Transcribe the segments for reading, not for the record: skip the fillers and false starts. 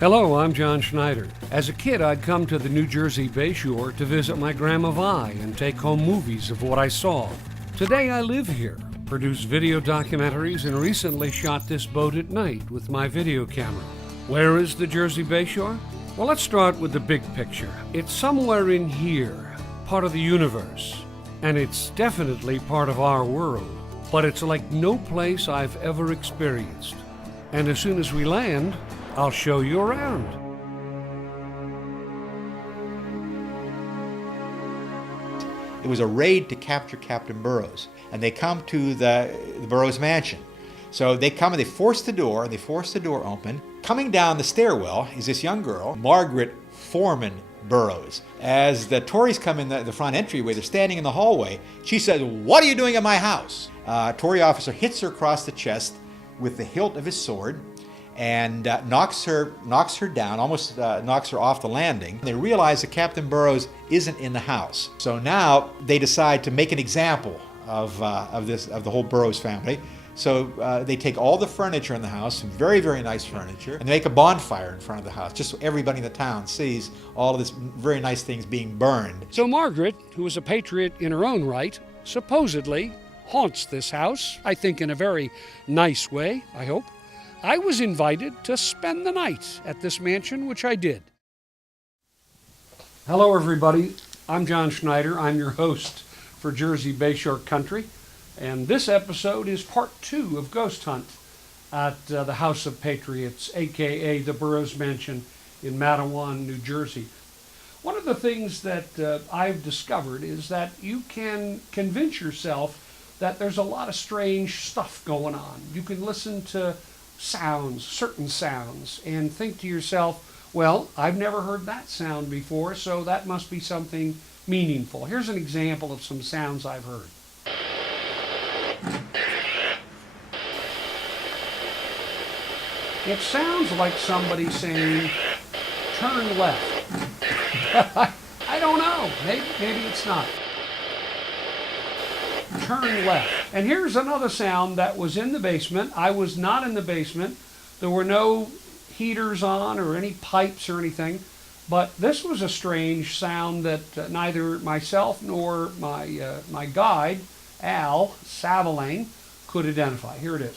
Hello, I'm John Schneider. As a kid, I'd come to the New Jersey BAYSHORE to visit my Grandma Vi and take home movies of what I saw. Today I live here, produce video documentaries, and recently shot this boat at night with my video camera. Where is the Jersey BAYSHORE? Well, let's start with the big picture. It's somewhere in here, part of the universe, and it's definitely part of our world. But it's like no place I've ever experienced. And as soon as we land, I'll show you around. It was a raid to capture Captain Burrowes, and they come to the Burrowes mansion. So they come and they force the door open. Coming down the stairwell is this young girl, Margaret Foreman Burrowes. As the Tories come in the front entryway, they're standing in the hallway. She says, "What are you doing at my house?" Tory officer hits her across the chest with the hilt of his sword and knocks her down, almost knocks her off the landing. They realize that Captain Burrowes isn't in the house. So now they decide to make an example of the whole Burrowes family. So they take all the furniture in the house, some very, very nice furniture, and they make a bonfire in front of the house, just so everybody in the town sees all of this very nice things being burned. So Margaret, who is a patriot in her own right, supposedly haunts this house, I think in a very nice way, I hope. I was invited to spend the night at this mansion, which I did. Hello, everybody. I'm John Schneider. I'm your host for Jersey Bayshore Country. And this episode is part 2 of Ghost Hunt at the House of Patriots, a.k.a. the Burrowes Mansion in Matawan, New Jersey. One of the things that I've discovered is that you can convince yourself that there's a lot of strange stuff going on. You can listen to sounds, certain sounds, and think to yourself, well, I've never heard that sound before, so that must be something meaningful. Here's an example of some sounds I've heard. It sounds like somebody saying, "Turn left." I don't know. Maybe it's not. Turn left. And here's another sound that was in the basement. I was not in the basement. There were no heaters on or any pipes or anything. But this was a strange sound that neither myself nor my guide, Al Savalang, could identify. Here it is.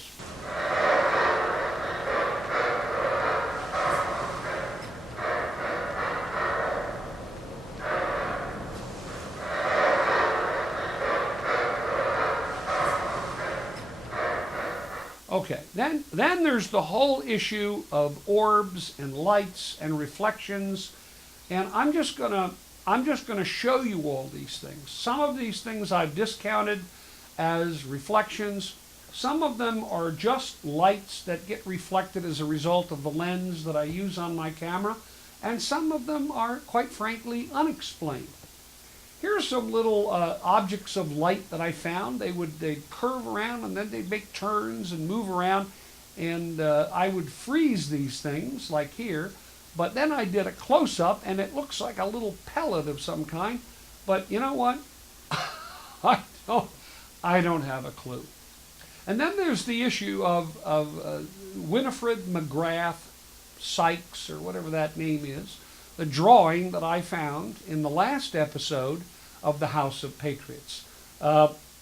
Okay, then there's the whole issue of orbs and lights and reflections, and I'm just gonna show you all these things. Some of these things I've discounted as reflections. Some of them are just lights that get reflected as a result of the lens that I use on my camera, and some of them are, quite frankly, unexplained. Here's some little objects of light that I found. They'd curve around and then they'd make turns and move around, and I would freeze these things like here, but then I did a close-up and it looks like a little pellet of some kind, but you know what? I don't have a clue. And then there's the issue of Winifred McGrath Sykes, or whatever that name is, the drawing that I found in the last episode of the House of Patriots.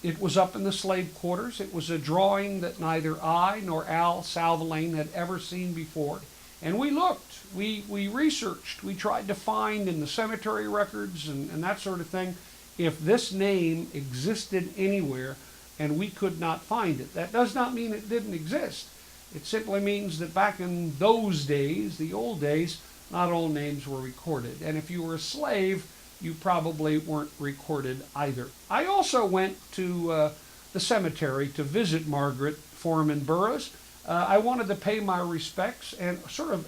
It was up in the slave quarters. It was a drawing that neither I nor Al Savalang had ever seen before. And we looked, we researched, we tried to find in the cemetery records and that sort of thing if this name existed anywhere, and we could not find it. That does not mean it didn't exist. It simply means that back in those days, the old days, not all names were recorded. And if you were a slave, you probably weren't recorded either. I also went to the cemetery to visit Margaret Foreman Burrowes. I wanted to pay my respects and sort of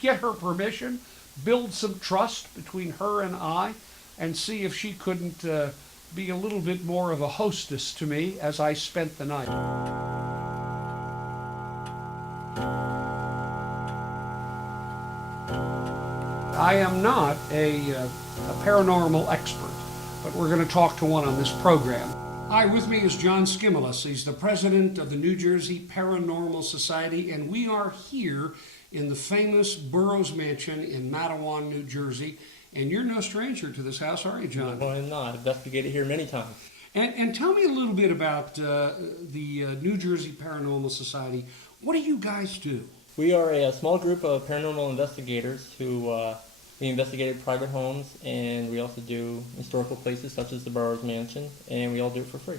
get her permission, build some trust between her and I, and see if she couldn't be a little bit more of a hostess to me as I spent the night. I am not a paranormal expert, but we're going to talk to one on this program. Hi, with me is John Skimoulis. He's the president of the New Jersey Paranormal Society, and we are here in the famous Burrowes Mansion in Matawan, New Jersey. And you're no stranger to this house, are you, John? No, I'm not. I've investigated here many times. And tell me a little bit about the New Jersey Paranormal Society. What do you guys do? We are a small group of paranormal investigators who we investigated private homes, and we also do historical places such as the Burrowes Mansion, and we all do it for free.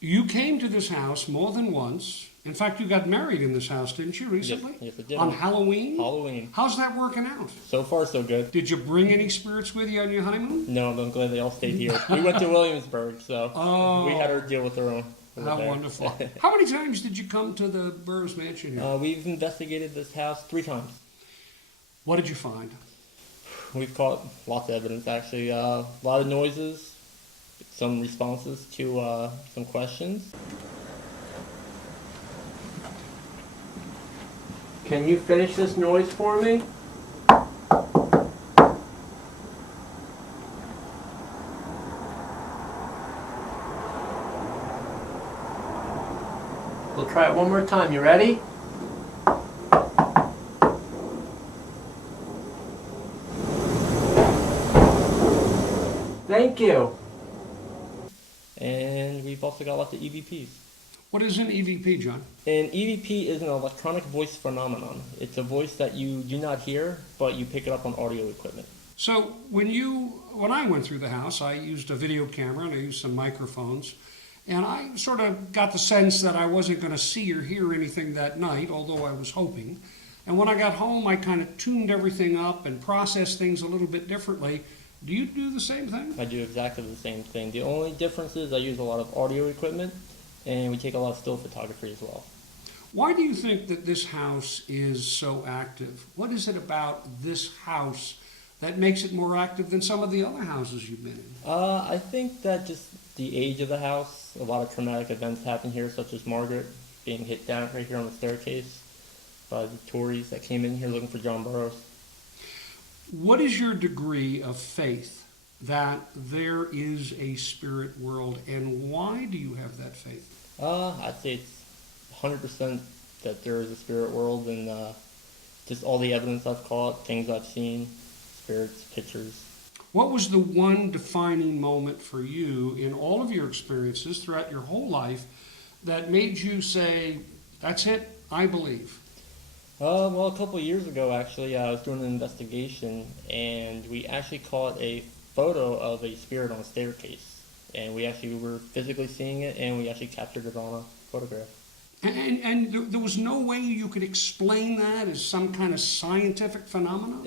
You came to this house more than once. In fact, you got married in this house, didn't you, recently? Yes, I did. On Halloween? Halloween. How's that working out? So far, so good. Did you bring any spirits with you on your honeymoon? No, I'm glad they all stayed here. We went to Williamsburg, so we had our deal with our own. How wonderful. How many times did you come to the Burrowes Mansion here? We've investigated this house 3 times. What did you find? We've caught lots of evidence, actually. A lot of noises, some responses to some questions. Can you finish this noise for me? We'll try it one more time. You ready? Thank you. And we've also got lots of EVPs. What is an EVP, John? An EVP is an electronic voice phenomenon. It's a voice that you do not hear, but you pick it up on audio equipment. So when I went through the house, I used a video camera and I used some microphones. And I sort of got the sense that I wasn't going to see or hear anything that night, although I was hoping. And when I got home, I kind of tuned everything up and processed things a little bit differently. Do you do the same thing? I do exactly the same thing. The only difference is I use a lot of audio equipment, and we take a lot of still photography as well. Why do you think that this house is so active? What is it about this house that makes it more active than some of the other houses you've been in? I think that just the age of the house, a lot of traumatic events happen here, such as Margaret being hit down right here on the staircase by the Tories that came in here looking for John Burroughs. What is your degree of faith that there is a spirit world, and why do you have that faith? I'd say it's 100% that there is a spirit world, and just all the evidence I've caught, things I've seen, spirits, pictures. What was the one defining moment for you in all of your experiences throughout your whole life that made you say, that's it, I believe? Well, a couple of years ago, actually, I was doing an investigation, and we actually caught a photo of a spirit on a staircase. And we actually were physically seeing it, and we actually captured it on a photograph. And there was no way you could explain that as some kind of scientific phenomenon?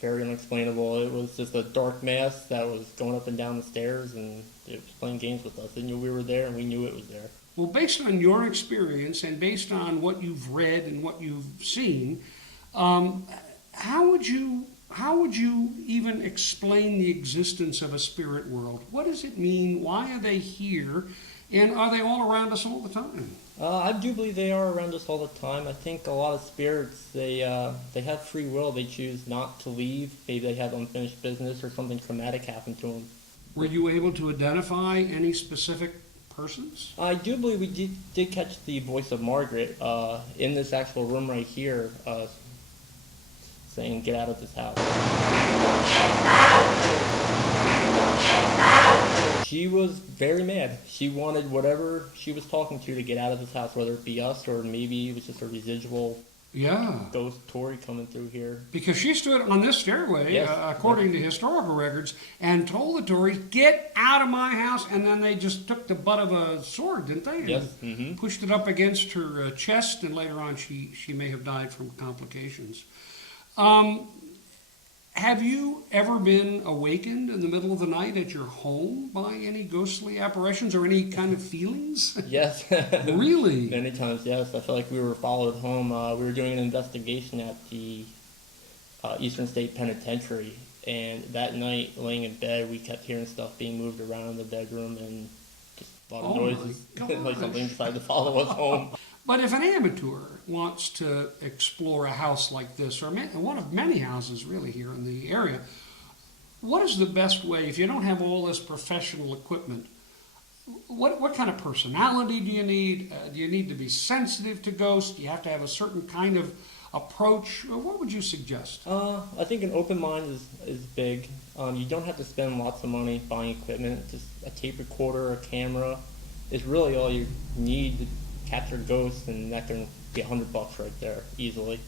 Very unexplainable. It was just a dark mass that was going up and down the stairs, and it was playing games with us. It knew we were there, and we knew it was there. Well, based on your experience and based on what you've read and what you've seen, how would you even explain the existence of a spirit world? What does it mean? Why are they here? And are they all around us all the time? I do believe they are around us all the time. I think a lot of spirits, they have free will. They choose not to leave. Maybe they have unfinished business or something traumatic happened to them. Were you able to identify any specific persons? I do believe we did catch the voice of Margaret in this actual room right here, saying, "Get out of this house." She was very mad. She wanted whatever she was talking to get out of this house, whether it be us or maybe it was just a residual ghost Tory coming through here. Because she stood on this stairway, Yes. According to historical records, and told the Tories, "Get out of my house," and then they just took the butt of a sword, didn't they? And Yes. Mm-hmm. pushed it up against her chest, and later on she may have died from complications. Have you ever been awakened in the middle of the night at your home by any ghostly apparitions or any kind of feelings? Yes. Really? Many times, yes. I felt like we were followed home. We were doing an investigation at the Eastern State Penitentiary, and that night, laying in bed, we kept hearing stuff being moved around in the bedroom and just a lot of noises, like something decided to follow us home. But if an amateur wants to explore a house like this, or one of many houses really here in the area, what is the best way, if you don't have all this professional equipment, what kind of personality do you need? Do you need to be sensitive to ghosts? Do you have to have a certain kind of approach? What would you suggest? I think an open mind is big. You don't have to spend lots of money buying equipment. Just a tape recorder, a camera is really all you need to capture ghosts, and that can be $100 right there easily.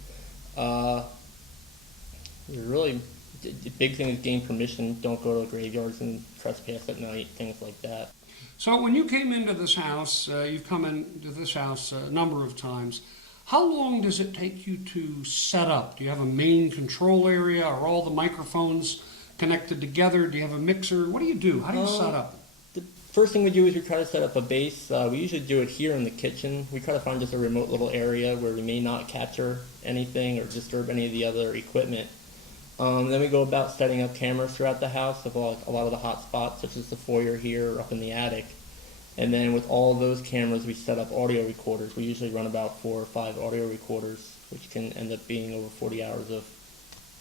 Really, the big thing is gain permission. Don't go to graveyards and trespass at night, things like that. So when you came into this house, you've come into this house a number of times. How long does it take you to set up? Do you have a main control area? Are all the microphones connected together? Do you have a mixer? What do you do? How do you set up? The first thing we do is we try to set up a base. We usually do it here in the kitchen. We try to find just a remote little area where we may not capture anything or disturb any of the other equipment. Then we go about setting up cameras throughout the house of a lot of the hot spots, such as the foyer here or up in the attic. And then with all those cameras, we set up audio recorders. We usually run about 4 or 5 audio recorders, which can end up being over 40 hours of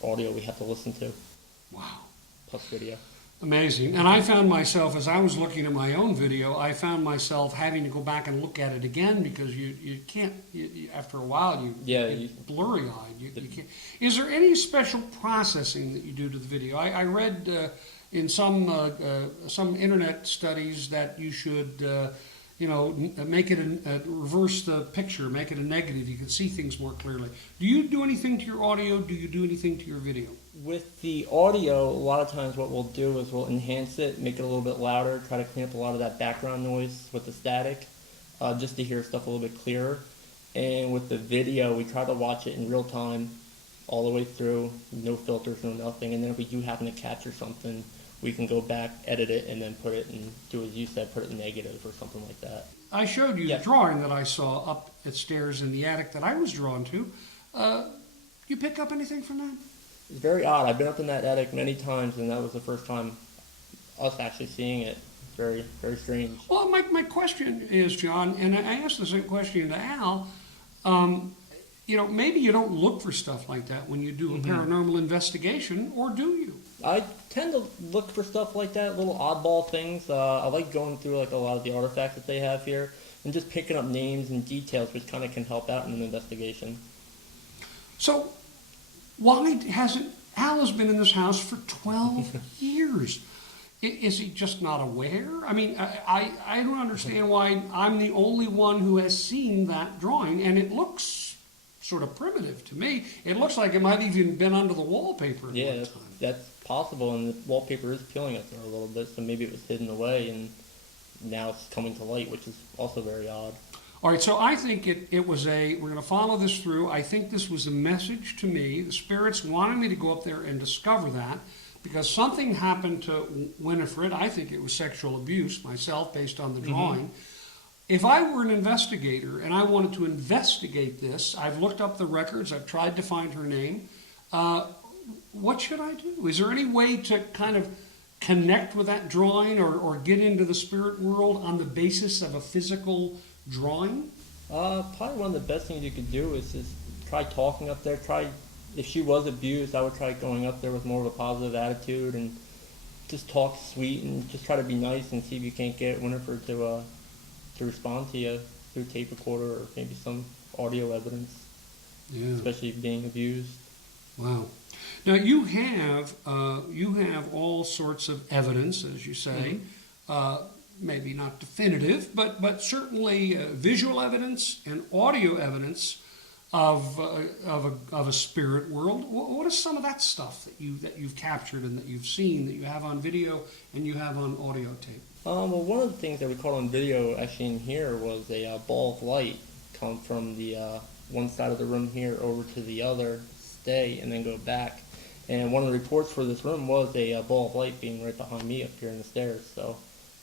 audio we have to listen to. Wow. Plus video. Amazing. And I found myself, as I was looking at my own video, I found myself having to go back and look at it again because you can't, after a while, you get blurry-eyed. You can't. Is there any special processing that you do to the video? I read in some internet studies that you should, make it reverse the picture, make it a negative. You can see things more clearly. Do you do anything to your audio? Do you do anything to your video? With the audio, a lot of times what we'll do is we'll enhance it, make it a little bit louder, try to clean up a lot of that background noise with the static, just to hear stuff a little bit clearer. And with the video, we try to watch it in real time, all the way through, no filters, no nothing. And then if we do happen to capture something, we can go back, edit it, and then put it and do as you said, put it in negative or something like that. I showed you the drawing that I saw up at stairs in the attic that I was drawn to. You pick up anything from that? It's very odd. I've been up in that attic many times, and that was the first time us actually seeing it. Very, very strange. Well, my question is, John, and I asked the same question to Al, maybe you don't look for stuff like that when you do a paranormal investigation, or do you? I tend to look for stuff like that, little oddball things. I like going through a lot of the artifacts that they have here and just picking up names and details, which kind of can help out in an investigation. So, why hasn't Al has been in this house for 12 years? Is he just not aware? I mean, I don't understand why I'm the only one who has seen that drawing, and it looks sort of primitive to me. It looks like it might have even been under the wallpaper at one time. That's possible, and the wallpaper is peeling up there a little bit, so maybe it was hidden away, and now it's coming to light, which is also very odd. All right, so I think it was we're going to follow this through. I think this was a message to me. The spirits wanted me to go up there and discover that because something happened to Winifred. I think it was sexual abuse myself based on the drawing. If I were an investigator and I wanted to investigate this, I've looked up the records, I've tried to find her name. What should I do? Is there any way to kind of connect with that drawing or get into the spirit world on the basis of a physical drawing? Probably one of the best things you could do is just try talking up there. If she was abused, I would try going up there with more of a positive attitude and just talk sweet and just try to be nice and see if you can't get Winifred to respond to you through tape recorder or maybe some audio evidence, especially being abused. Wow. Now you have all sorts of evidence, as you say. Maybe not definitive, but certainly visual evidence and audio evidence of a spirit world. What is some of that stuff that you've captured and that you've seen that you have on video and you have on audio tape? Well, one of the things that we caught on video actually in here was a ball of light come from the one side of the room here over to the other, stay, and then go back. And one of the reports for this room was a ball of light being right behind me up here in the stairs. So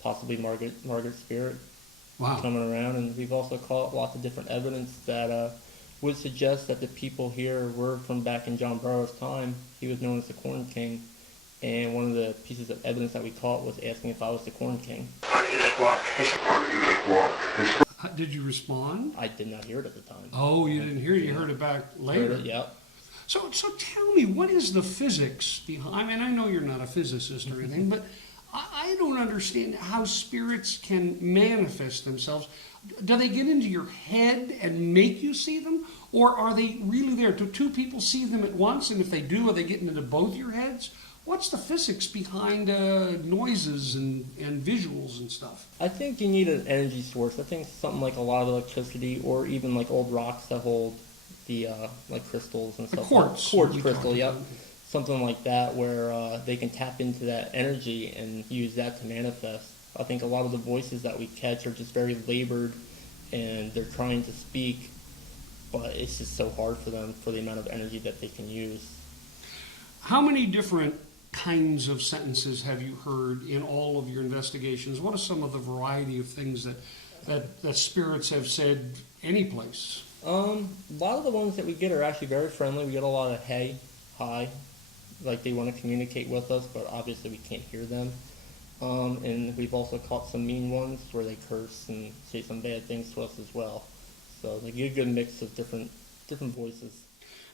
possibly Margaret's spirit coming around. And we've also caught lots of different evidence that would suggest that the people here were from back in John Burrowes' time. He was known as the Corn King. And one of the pieces of evidence that we caught was asking if I was the Corn King. Did you respond? I did not hear it at the time. Oh, you didn't hear it? You heard it back later? Heard it, yep. So tell me, what is the physics behind? I mean, I know you're not a physicist or anything, but I don't understand how spirits can manifest themselves. Do they get into your head and make you see them? Or are they really there? Do two people see them at once? And if they do, are they getting into both your heads? What's the physics behind noises and visuals and stuff? I think you need an energy source. I think something like a lot of electricity, or even like old rocks that hold the like crystals and The stuff. quartz. Quartz crystal, talking yep. about. Something like that, where they can tap into that energy and use that to manifest. I think a lot of the voices that we catch are just very labored, and they're trying to speak, but it's just so hard for them for the amount of energy that they can use. How many different kinds of sentences have you heard in all of your investigations? What are some of the variety of things that spirits have said any place? A lot of the ones that we get are actually very friendly. We get a lot of hey, hi, like they want to communicate with us, but obviously we can't hear them. And we've also caught some mean ones where they curse and say some bad things to us as well. So they get a good mix of different voices.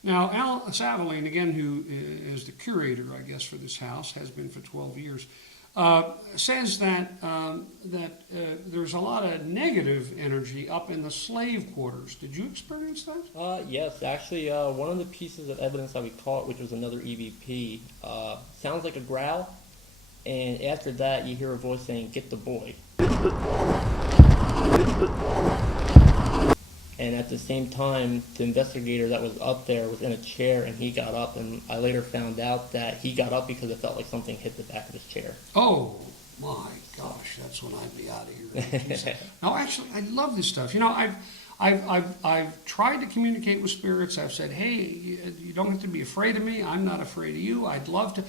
Now, Al Savaline, again, who is the curator, I guess, for this house, has been for 12 years, says that there's a lot of negative energy up in the slave quarters. Did you experience that? Yes, actually, one of the pieces of evidence that we caught, which was another EVP, sounds like a growl, and after that you hear a voice saying, "Get the boy." And at the same time, the investigator that was up there was in a chair, and he got up, and I later found out that he got up because it felt like something hit the back of his chair. Oh, my gosh, that's when I'd be out of here. No, actually, I love this stuff. You know, I've tried to communicate with spirits. I've said, hey, you don't have to be afraid of me. I'm not afraid of you. I'd love to.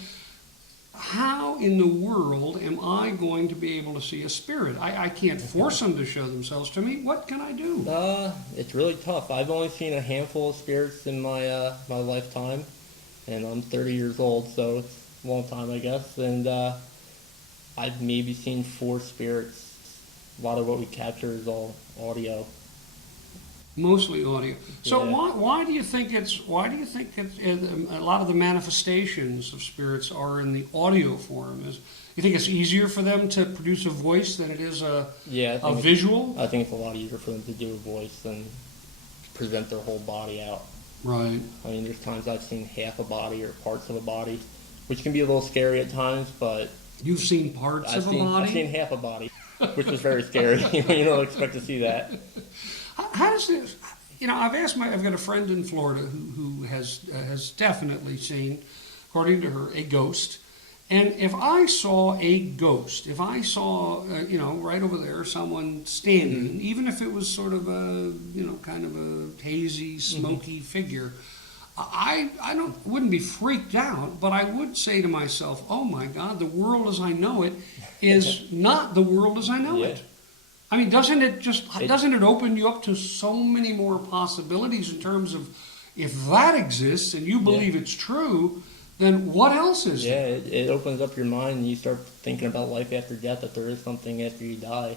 How in the world am I going to be able to see a spirit? I can't force them to show themselves to me. What can I do? It's really tough. I've only seen a handful of spirits in my my lifetime, and I'm 30 years old, so it's a long time, I guess. And I've maybe seen 4 spirits. A lot of what we capture is all audio. Mostly audio. So Yeah. why do you think a lot of the manifestations of spirits are in the audio form? You think it's easier for them to produce a voice than it is a visual? I think it's a lot easier for them to do a voice than present their whole body out. Right. I mean, there's times I've seen half a body or parts of a body, which can be a little scary at times, but You've seen parts of a body? I've seen half a body, which was very scary. You don't expect to see that. How does this? You know, I've got a friend in Florida who has definitely seen, according to her, a ghost. And if I saw a ghost, if I saw, right over there, someone standing, even if it was sort of a, kind of a hazy, smoky figure, I wouldn't be freaked out, but I would say to myself, oh my God, the world as I know it is not the world as I know it. I mean, doesn't it open you up to so many more possibilities in terms of if that exists and you believe it's true, then what else is there? Yeah, it opens up your mind and you start thinking about life after death, that there is something after you die.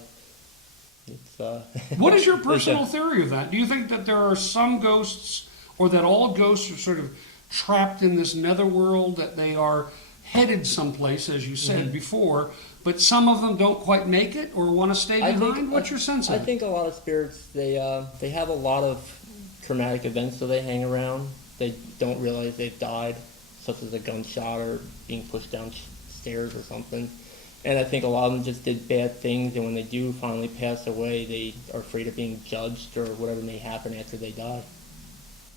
What is your personal theory of that? Do you think that there are some ghosts, or that all ghosts are sort of trapped in this netherworld, that they are headed someplace, as you said before, but some of them don't quite make it or want to stay behind? What's your sense of it? I think a lot of spirits, they have a lot of traumatic events that they hang around. They don't realize they've died, such as a gunshot or being pushed down stairs or something. And I think a lot of them just did bad things, and when they do finally pass away, they are afraid of being judged or whatever may happen after they die.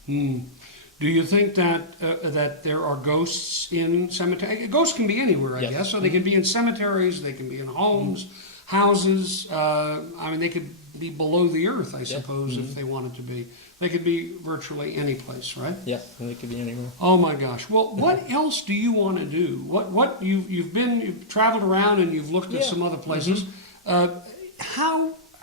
Do you think that there are ghosts in cemeteries? Ghosts can be anywhere, I guess. So they can be in cemeteries, they can be in homes, houses. They could be below the earth, I suppose, if they wanted to be. They could be virtually any place, right? Yes, they could be anywhere. Oh my gosh! Well, what else do you want to do? What you've traveled around and you've looked at some other places.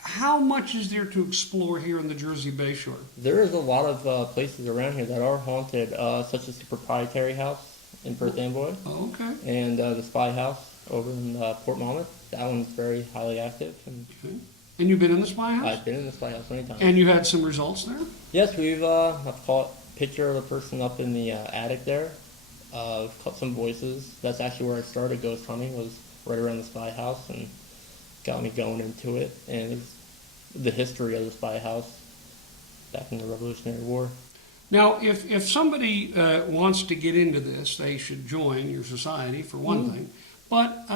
How much is there to explore here in the Jersey Bayshore? There is a lot of places around here that are haunted, such as the Proprietary House in Perth Amboy. Oh, okay. And the Spy House over in Port Monmouth. That one's very highly active. Okay. And you've been in the Spy House? I've been in the Spy House many times. And you had some results there? Yes, I've caught a picture of the person up in the attic there. I've caught some voices. That's actually where I started ghost hunting, was right around the Spy House, and got me going into it. And it's the history of the Spy House back in the Revolutionary War. Now, if somebody wants to get into this, they should join your society for one thing. But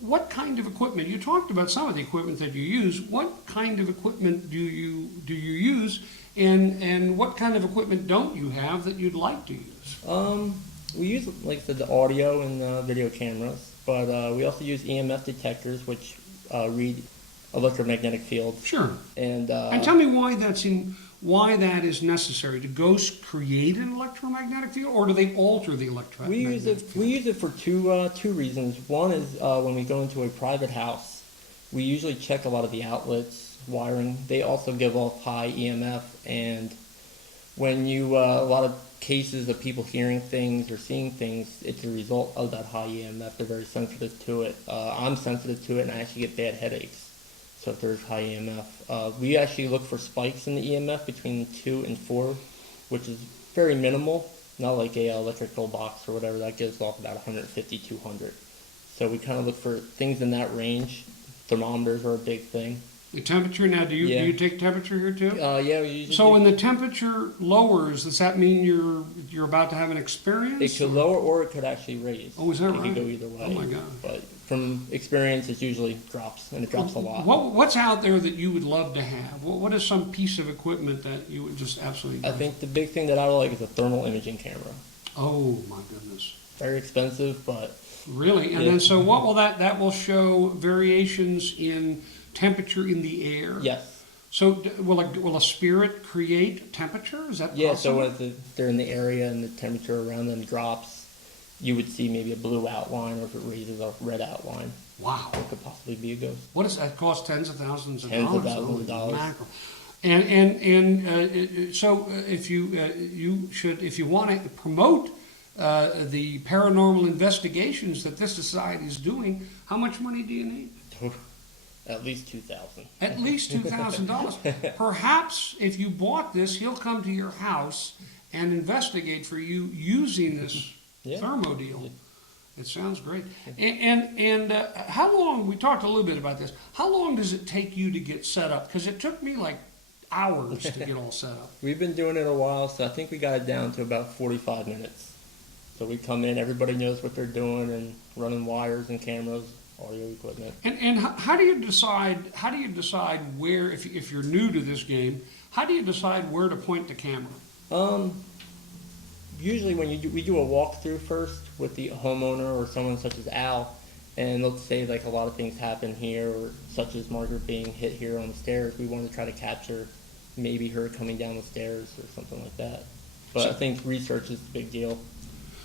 what kind of equipment? You talked about some of the equipment that you use. What kind of equipment do you use, and what kind of equipment don't you have that you'd like to use? We use, like I said, the audio and video cameras, but we also use EMF detectors, which read electromagnetic fields. Sure. And tell me why that is necessary. Do ghosts create an electromagnetic field, or do they alter the electromagnetic field? We use it for two reasons. One is when we go into a private house, we usually check a lot of the outlets, wiring. They also give off high EMF, and when you a lot of cases of people hearing things or seeing things, it's a result of that high EMF. They're very sensitive to it. I'm sensitive to it, and I actually get bad headaches. So if there's high EMF, we actually look for spikes in the EMF between 2 and 4, which is very minimal. Not like a electrical box or whatever that gives off about 150, 200. So we kind of look for things in that range. Thermometers are a big thing. The temperature now, do you take temperature here too? Yeah, we usually. So when the temperature lowers, does that mean you're about to have an experience? It could lower or it could actually raise. Oh, is that it right? It could go either way. Oh my God! But from experience, it usually drops, and it drops a lot. What's out there that you would love to have? What is some piece of equipment that you would just absolutely? I think the big thing that I would like is a thermal imaging camera. Oh my goodness! Very expensive, but really. And then so what will that will show variations in temperature in the air? Yes. So will a spirit create temperature? Is that possible? Yeah, so as they're in the area and the temperature around them drops, you would see maybe a blue outline, or if it raises a red outline. Wow. It could possibly be a ghost. What does that cost? Tens of thousands of Tens dollars? of thousands of dollars. Mackerel. And so if you want to promote the paranormal investigations that this society is doing, how much money do you need? At least $2,000. At least $2,000. Perhaps if you bought this, he'll come to your house and investigate for you using this thermo deal. It sounds great. And how long, we talked a little bit about this, how long does it take you to get set up? Because it took me like hours to get all set up. We've been doing it a while, so I think we got it down to about 45 minutes. So we come in, everybody knows what they're doing, and running wires and cameras, audio equipment. And how do you decide where, if you're new to this game, how do you decide where to point the camera? Usually when we do a walkthrough first with the homeowner or someone such as Al, and let's say like a lot of things happen here, or such as Margaret being hit here on the stairs, we want to try to capture maybe her coming down the stairs or something like that. But I think research is the big deal.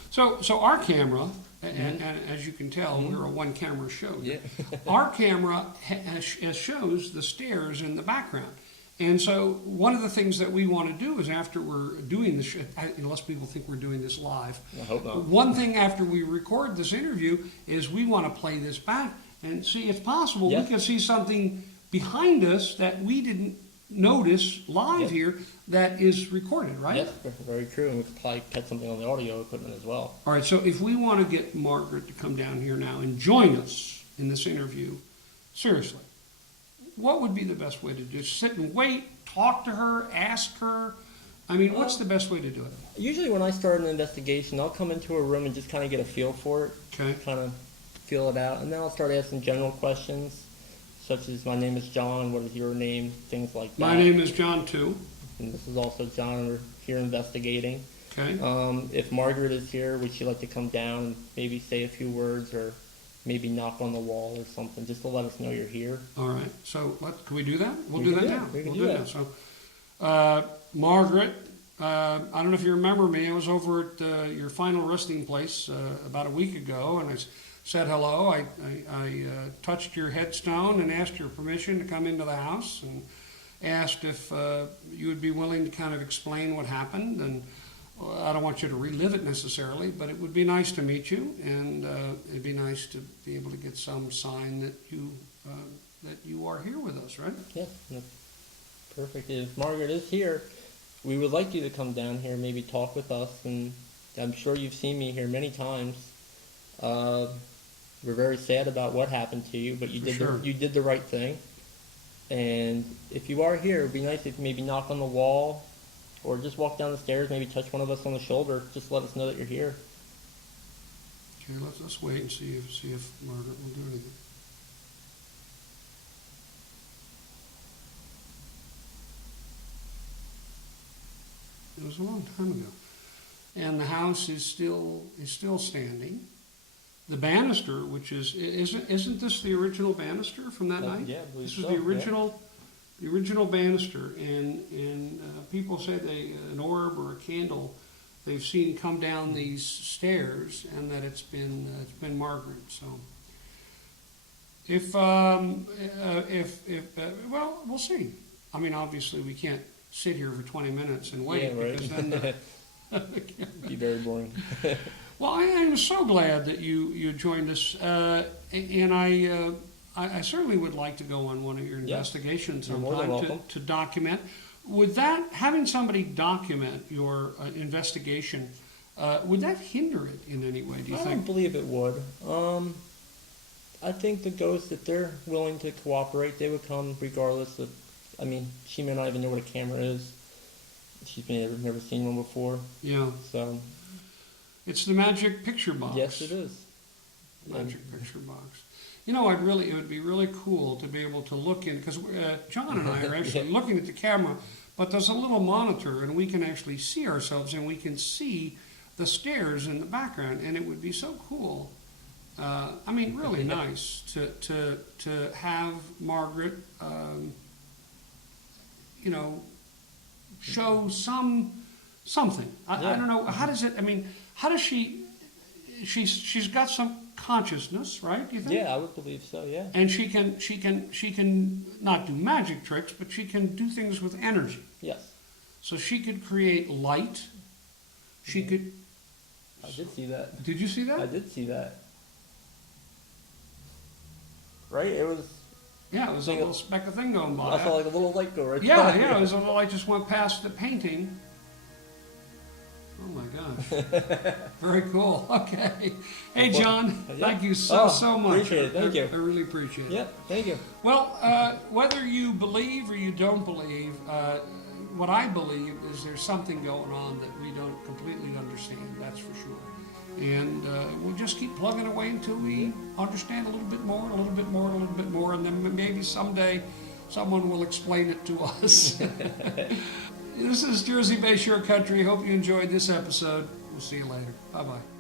So our camera, and as you can tell, we're a one-camera show. Yeah. Our camera shows the stairs in the background. And so one of the things that we want to do is, after we're doing this, unless people think we're doing this live, I hope not. one thing after we record this interview is we want to play this back and see if possible we can see something behind us that we didn't notice live here that is recorded, right? Yes, very true. And we could probably catch something on the audio equipment as well. All right, so if we want to get Margaret to come down here now and join us in this interview, seriously, what would be the best way to do it? Sit and wait, talk to her, ask her? I mean, what's the best way to do it? Usually when I start an investigation, I'll come into a room and just kind of get a feel for it, Okay. kind of feel it out, and then I'll start asking general questions, such as, my name is John, what is your name, things like that. My name is John, too. And this is also John, we're here investigating. Okay. If Margaret is here, would she like to come down and maybe say a few words, or maybe knock on the wall or something, just to let us know you're here? All right. So can we do that? We'll We do can that do it. now. We can We'll do do that. that. So, Margaret, I don't know if you remember me. I was over at your final resting place about a week ago, and I said hello. I touched your headstone and asked your permission to come into the house, and asked if you would be willing to kind of explain what happened. And I don't want you to relive it necessarily, but it would be nice to meet you, and it'd be nice to be able to get some sign that you are here with us, right? Yeah, that's perfect. If Margaret is here, we would like you to come down here, maybe talk with us, and I'm sure you've seen me here many times. We're very sad about what happened to you, but you did the right thing. And if you are here, it'd be nice if you maybe knock on the wall, or just walk down the stairs, maybe touch one of us on the shoulder, just let us know that you're here. Okay, let's wait and see if Margaret will do anything. It was a long time ago, and the house is still standing. The banister, which isn't this the original banister from that night? Yeah, I believe This is so, the original banister, and people say an orb or a candle they've seen come down these stairs, and that it's been Margaret. So well, we'll see. I mean, obviously we can't sit here for 20 minutes and wait, Yeah, right. because then It'd be very boring. well, I am so glad that you joined us, and I certainly would like to go on one of your investigations You're more than sometime welcome. to document. Would that, having somebody document your investigation, would that hinder it in any way, do you I don't think? believe it would. I think the ghosts, if they're willing to cooperate, they would come regardless of. I mean, she may not even know what a camera is. She's never seen one before. Yeah. So. It's the magic picture box. Yes, it is. Magic picture box. You know, it would be really cool to be able to look in, because John and I are actually looking at the camera, but there's a little monitor, and we can actually see ourselves, and we can see the stairs in the background, and it would be so cool. I mean, really nice to have Margaret, you know, show something. I don't know, how does it, I mean, how does she's got some consciousness, right, do you think? Yeah, I would believe so, yeah. And she can not do magic tricks, but she can do things with energy. Yes. So she could create light. She could. I did see that. Did you see that? I did see that. Right? It was. Yeah, it was a little speck of thing going by. I saw like a little light go right by. Yeah, it was a little light just went past the painting. Oh my gosh. Very cool. Okay. Hey, John, thank you so much. Appreciate it. Thank you. I really appreciate it. Yeah, thank you. Well, whether you believe or you don't believe, what I believe is there's something going on that we don't completely understand, that's for sure. And we'll just keep plugging away until we understand a little bit more, a little bit more, a little bit more, and then maybe someday someone will explain it to us. This is Jersey Bayshore Country. Hope you enjoyed this episode. We'll see you later. Bye-bye.